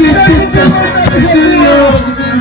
pipas kesilangan.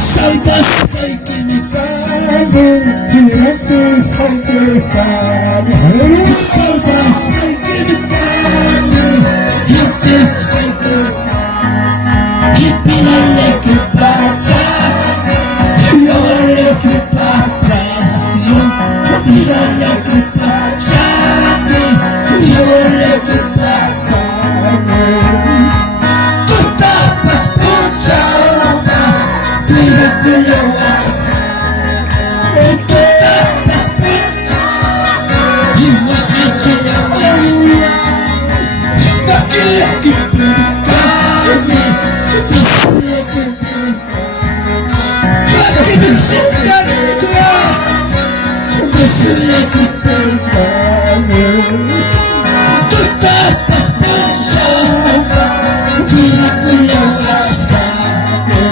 Salvas kay kinikamu, hinatis ang kinikamu. Salvas kay kinikamu, hinatis kay kinikamu. Ipinalik kita siya, ipinalik kita presyo. Ipinalik kita siya, ipinalik kita kami. Tutapas po siya mas, tuwag kulawas. Tutapas po siya, iwakit siya lawas. Nakilakit po kami, tusulakit po kami. Bakit ang sundan ko? Tusulakit po kami. Tutapas po siya, tuwag kulawas kami.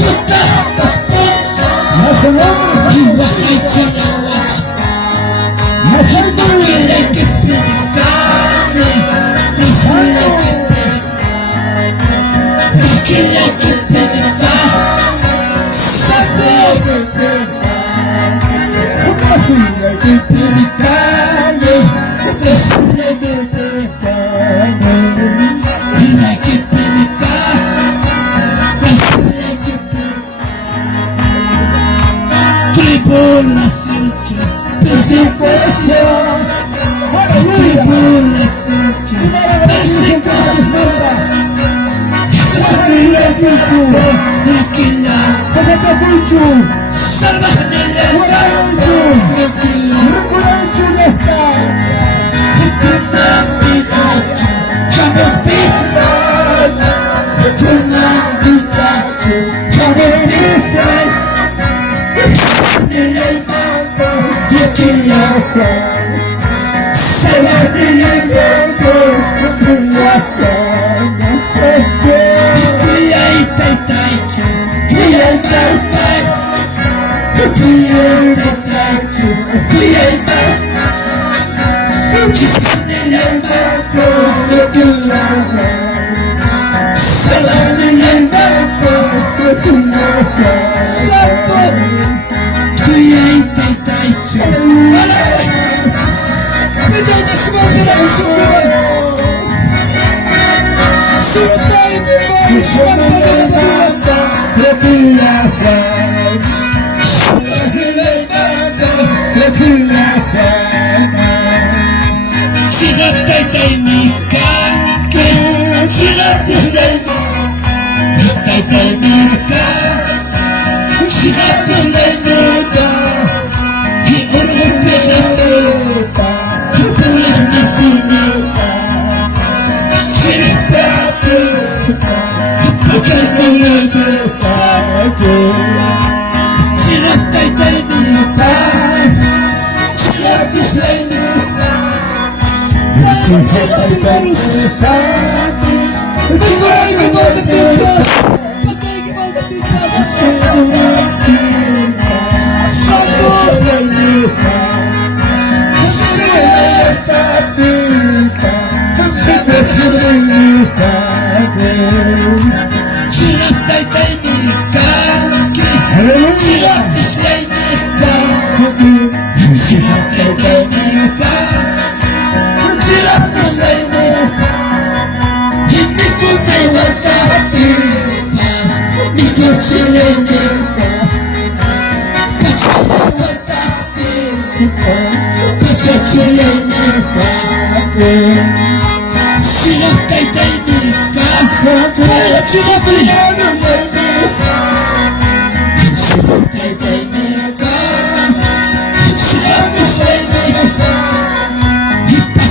Tutapas po siya, iwakit siya lawas. Nakilakit po kami, tusulakit po kami. Nakilakit po kami, sabog po kami. Nakilakit po kami, tusulakit po kami. Nakilakit po kami, tusulakit po kami. Tribulación, persecución, tribulación, persecución. Jesús sabía que tranquila, salvaje en el mundo, tranquila.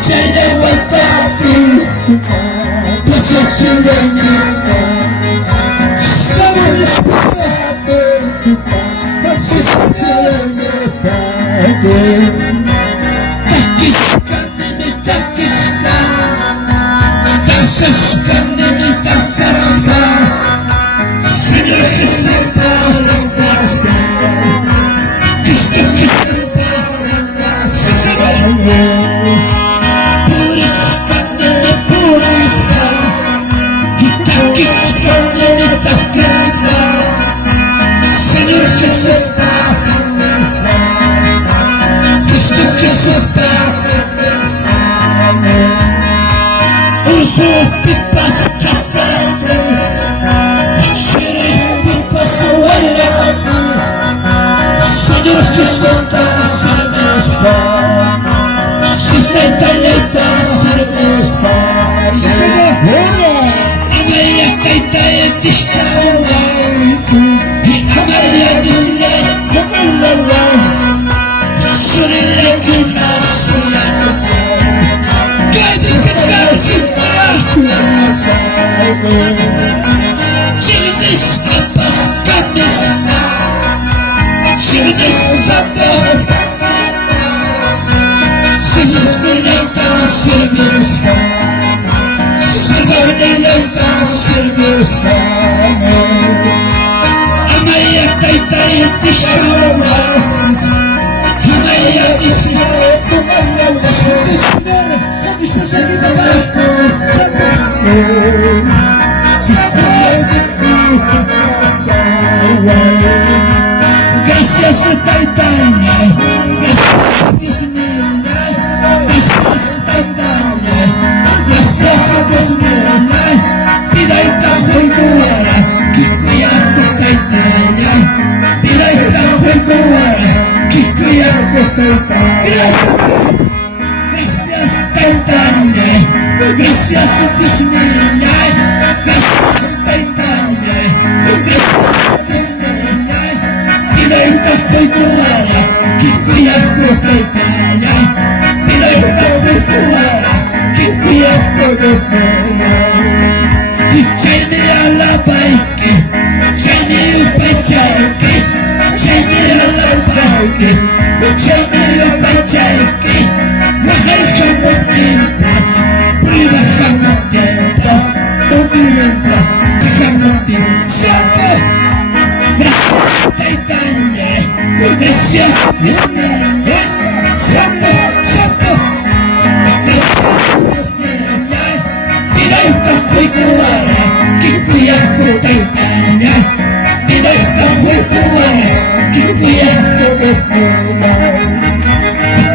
se levanta a ti, pace ci viene, siamo risparmiati, pace ci viene, takiskanemi takiska, taksaskanemi taksaska, Señor Jesús para saska, Cristo Jesús para saska, puriskanemi puriska, takiskanemi takiska, Señor Jesús para Cristo Jesús para pipas kasar, shiri pipas waira, Señor Jesús para sermespa, sistenta leta sermespa, sistenta amaya kaita etishkawa, amaya disla amalla, shiri lekita suyata, kadi kaskasifpa. Через капас каписта, через запах, через милента сервиста, милента сервиста. А моя тайтая тишкова, а моя тишкова, что за Gracias Taitanya, gracias Bismillah, gracias Taitanya, gracias Bismillah, pidaita fulgura, kikuya Taitanya, pidaita fulgura, kikuya Taitanya. Gracias Taitanya, gracias Bismillah, gracias Taitanya, gracias Bismillah, pidaita fulgura, kikuya Taitanya, pidaita fulgura, kikuya Taitanya. Chaymi ala baiki, chaymi upaychayki, chaymi ala baiki, chaymi upaychayki. Wahai hamutimpas, pura hamutimpas, utimpas, hamutimpas. Santo, gracias Taitanya, gracias Bismillah, Santo, Santo, gracias Bismillah, pidaita fulgura, kikuya Taitanya, pidaita fulgura, kikuya Taitanya.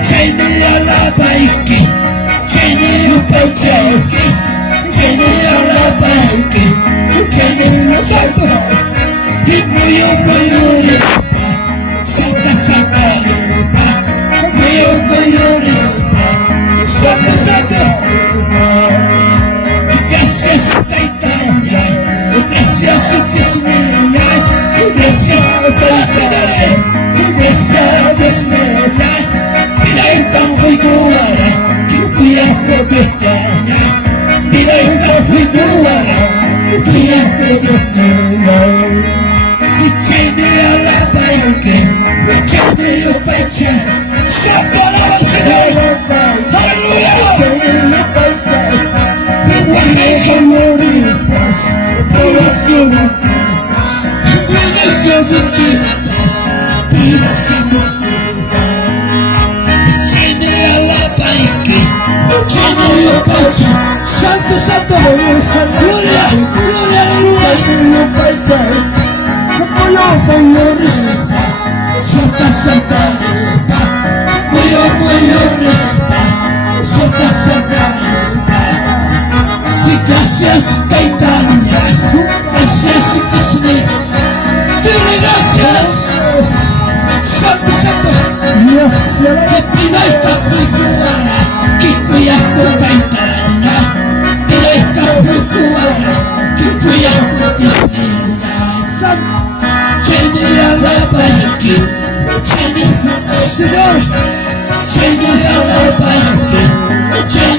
Chaymi ala baiki, chaymi upaychayki, chaymi ala baiki, chaymi santo, muyo muyo rispa, santa santa rispa, muyo muyo rispa, santa santa. Gracias Taitanya, gracias Bismillah, gracias Taitanya, gracias Bismillah. Pidaita fulgura, kikuya Taitanya, pidaita fulgura, kikuya Bismillah. Chaymi ala baiki, chaymi upaychayki, santo alaba al Señor, aleluya. Wahai hamutimpas, pura hamutimpas, pura hamutimpas, pura hamutimpas. Chaymi ala baiki, chaymi upaychayki, santo, santo, gloria, gloria, aleluya. Muyo rispa, santa, santa rispa, muyo rispa, santa, santa rispa. Y gracias Taitanya, gracias Bismillah, dile gracias, santo, santo. Pidaita fulgura, kikuya Taitanya, pidaita fulgura, kikuya Bismillah. Chaymi ala baiki, chaymi Señor, chaymi ala baiki, chaymi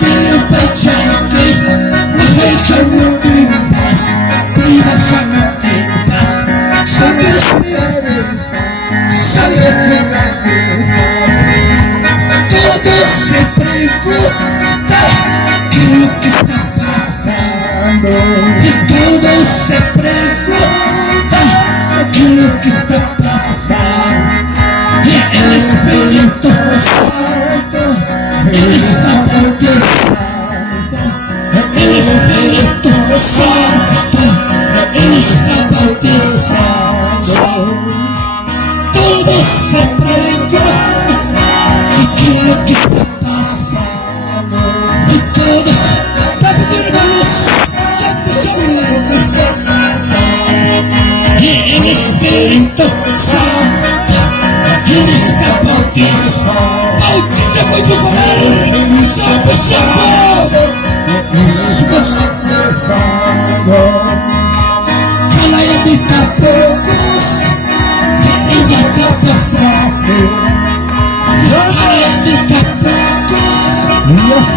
pregunta qué es lo que está pasando. Y todos se preguntan qué es lo que está pasando. Y el Espíritu Santo, Él está bautizando. El Espíritu Santo, Él está bautizando. Todos se preguntan qué es lo que está pasando. Y todos, también hermanos, santos y el Espíritu Santo, Él está bautizando. Bautiza muy popular, santo, santo. Kalaya kita fokus, ini katasrafi. Kalaya kita fokus,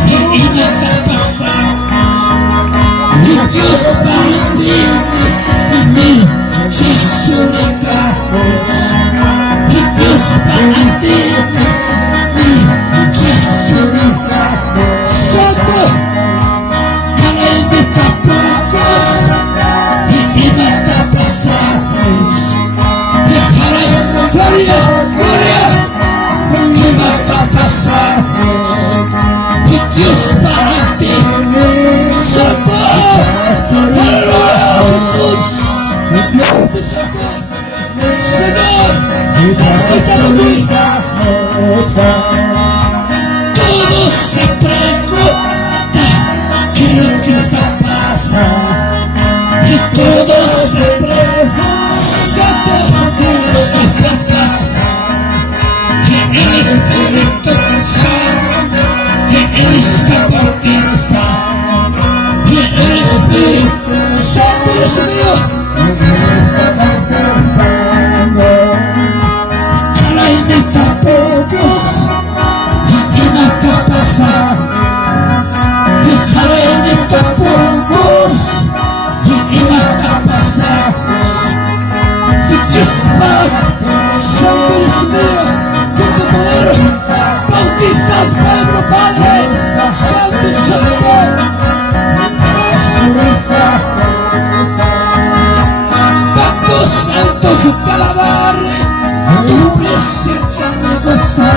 ini katasrafi. Dios paranti, ini sesulikapos. Dios paranti, ini sesulikapos. Satu. Dios para ti, Santo, aleluya, Jesús, Santo, Santo, Señor, todos se preguntan qué es lo que está pasando, y todos se preguntan, Santo, ¿qué está pasando? Y el Espíritu Santo, Él está bautizando. Y el Espíritu Santo, Dios mío, para imitar pocos, y matar pasar. Y para imitar pocos, y matar pasar. Y Dios mío, Santo, Dios mío, con tu poder, bautiza al pueblo, Padre. Santo, Santo, tantos santos te alabar, tu presencia me goza.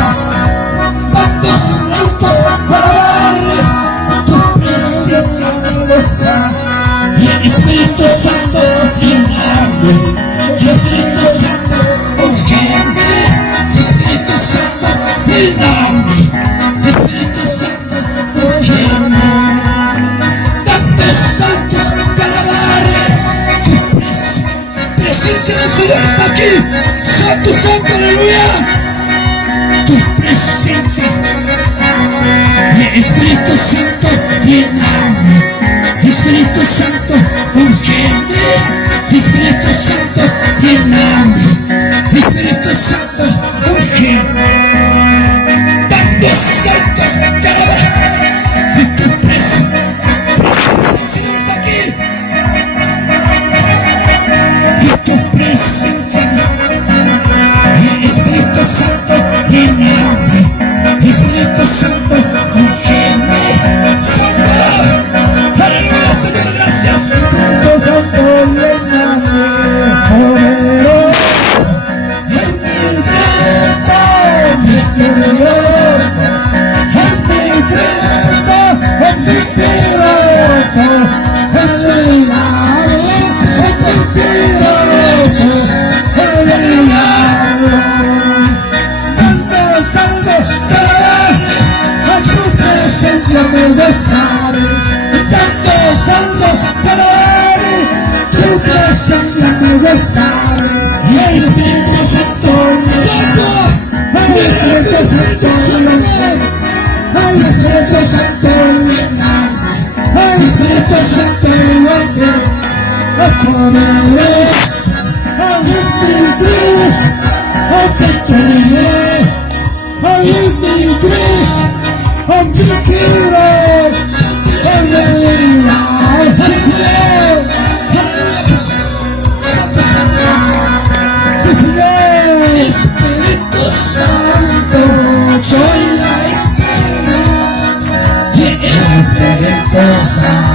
Tantos santos te alabar, tu presencia me goza. Y el Espíritu Santo llenarme, Espíritu Santo ungiendo, Espíritu Santo llenarme, Espíritu Santo ungiendo. Tantos santos te alabar, tu presencia del Señor está aquí. Santo, Santo, aleluya. Tu presencia, y Espíritu Santo llenarme, Espíritu Santo ungiendo, Espíritu Santo llenarme, Espíritu Santo ungiendo. Tantos santos te alaban, y tu presencia está aquí. Y tu presencia, y Espíritu Santo llenarme, Espíritu Santo ungiendo. Santo, aleluya, Señor, gracias. Santo, Santo, llenarme, poderoso. Espíritu Santo, Espíritu Santo, soy la esperanza. Esa